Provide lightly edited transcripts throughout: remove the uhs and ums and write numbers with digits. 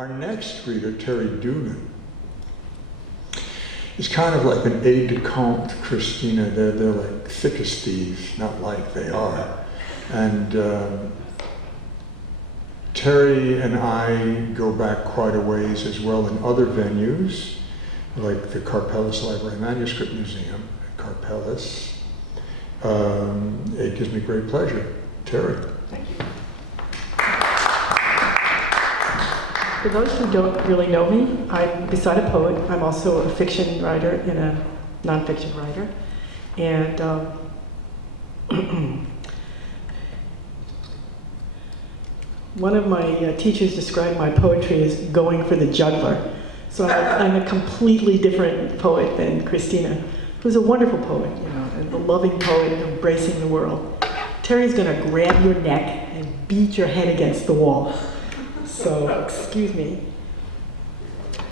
Our next reader, Terry DUGAN, is kind of like an aide-de-camp to Christina. They're like thick as thieves, not like they are. And Terry and I go back quite a ways as well in other venues, like the Carpellis Library Manuscript Museum at Carpellis. It gives me great pleasure. Terry. Thank you. For those who don't really know me, beside a poet, I'm also a fiction writer and a nonfiction writer. And one of my teachers described my poetry as going for the juggler. So I'm a completely different poet than Christina, who's a wonderful poet, you know, and a loving poet embracing the world. Terry's gonna grab your neck and beat your head against the wall. So, excuse me.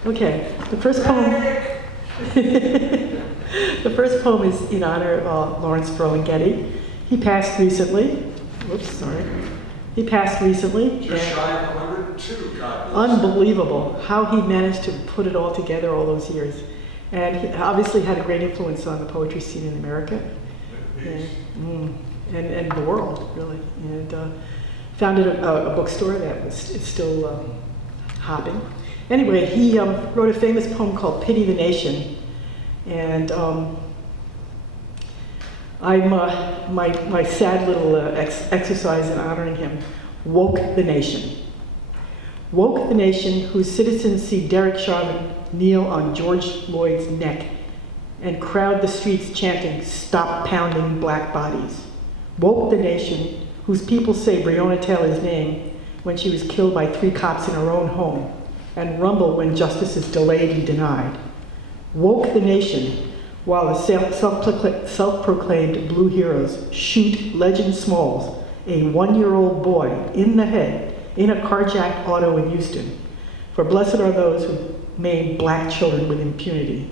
Okay, the first poem. The first poem is in honor of Lawrence Ferlinghetti. He passed recently. Whoops, sorry. He passed recently. Just shy of 102, God. Unbelievable how he managed to put it all together all those years. And he obviously had a great influence on the poetry scene in America. And the world, really. And founded a bookstore that is still hopping. Anyway, he wrote a famous poem called Pity the Nation. And my sad little exercise in honoring him, woke the nation. Woke the nation whose citizens see Derek Chauvin kneel on George Floyd's neck and crowd the streets chanting, "Stop pounding black bodies." Woke the nation whose people say Breonna Taylor's name when she was killed by 3 cops in her own home and rumble when justice is delayed and denied. Woke the nation while the self-proclaimed blue heroes shoot Legend Smalls, a 1-year-old boy, in the head in a carjacked auto in Houston. For blessed are those who maim black children with impunity.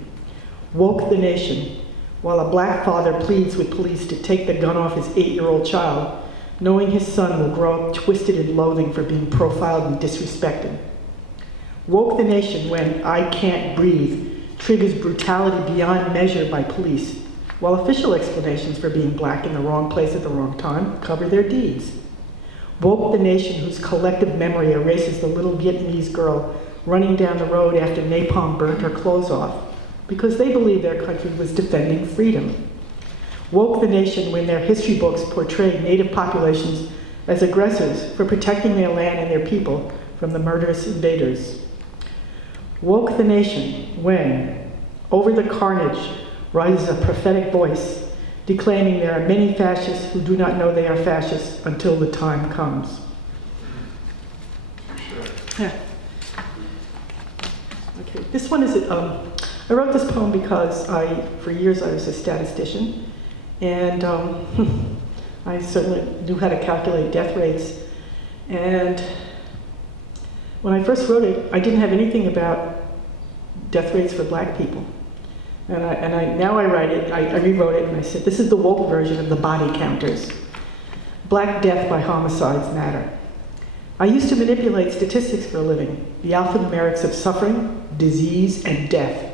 Woke the nation while a black father pleads with police to take the gun off his 8-year-old child, knowing his son will grow up twisted in loathing for being profiled and disrespected. Woke the nation when I Can't Breathe triggers brutality beyond measure by police, while official explanations for being black in the wrong place at the wrong time cover their deeds. Woke the nation whose collective memory erases the little Vietnamese girl running down the road after napalm burned her clothes off, because they believe their country was defending freedom. Woke the nation when their history books portray native populations as aggressors for protecting their land and their people from the murderous invaders. Woke the nation when, over the carnage, rises a prophetic voice declaiming there are many fascists who do not know they are fascists until the time comes. Yeah. Okay, this one is, I wrote this poem because for years I was a statistician, and I certainly knew how to calculate death rates. And when I first wrote it, I didn't have anything about death rates for black people. And now I write it, I rewrote it, and I said, this is the woke version of the body counters. Black death by homicides matter. I used to manipulate statistics for a living, the alphanumerics of suffering, disease, and death.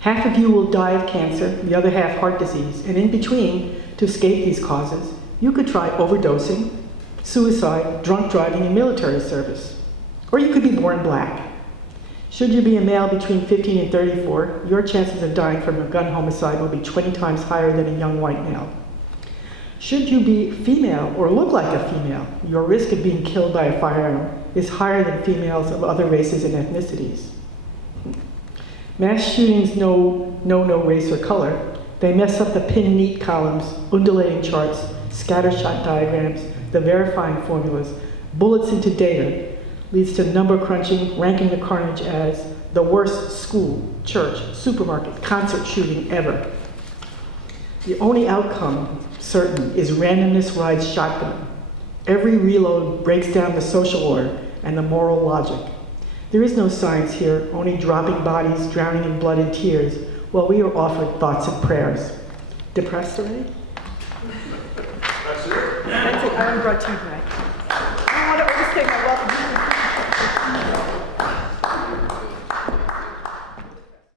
Half of you will die of cancer, the other half heart disease, and in between, to escape these causes, you could try overdosing, suicide, drunk driving, and military service. Or you could be born black. Should you be a male between 15 and 34, your chances of dying from a gun homicide will be 20 times higher than a young white male. Should you be female or look like a female, your risk of being killed by a firearm is higher than females of other races and ethnicities. Mass shootings know no race or color. They mess up the pin neat columns, undulating charts, scattershot diagrams, the verifying formulas, bullets into data, leads to number crunching, ranking the carnage as the worst school, church, supermarket, concert shooting ever. The only outcome certain is randomness rides shotgun. Every reload breaks down the social order and the moral logic. There is no science here, only dropping bodies, drowning in blood and tears, while we are offered thoughts and prayers. Depressed already? That's it. That's it. I already brought tea back.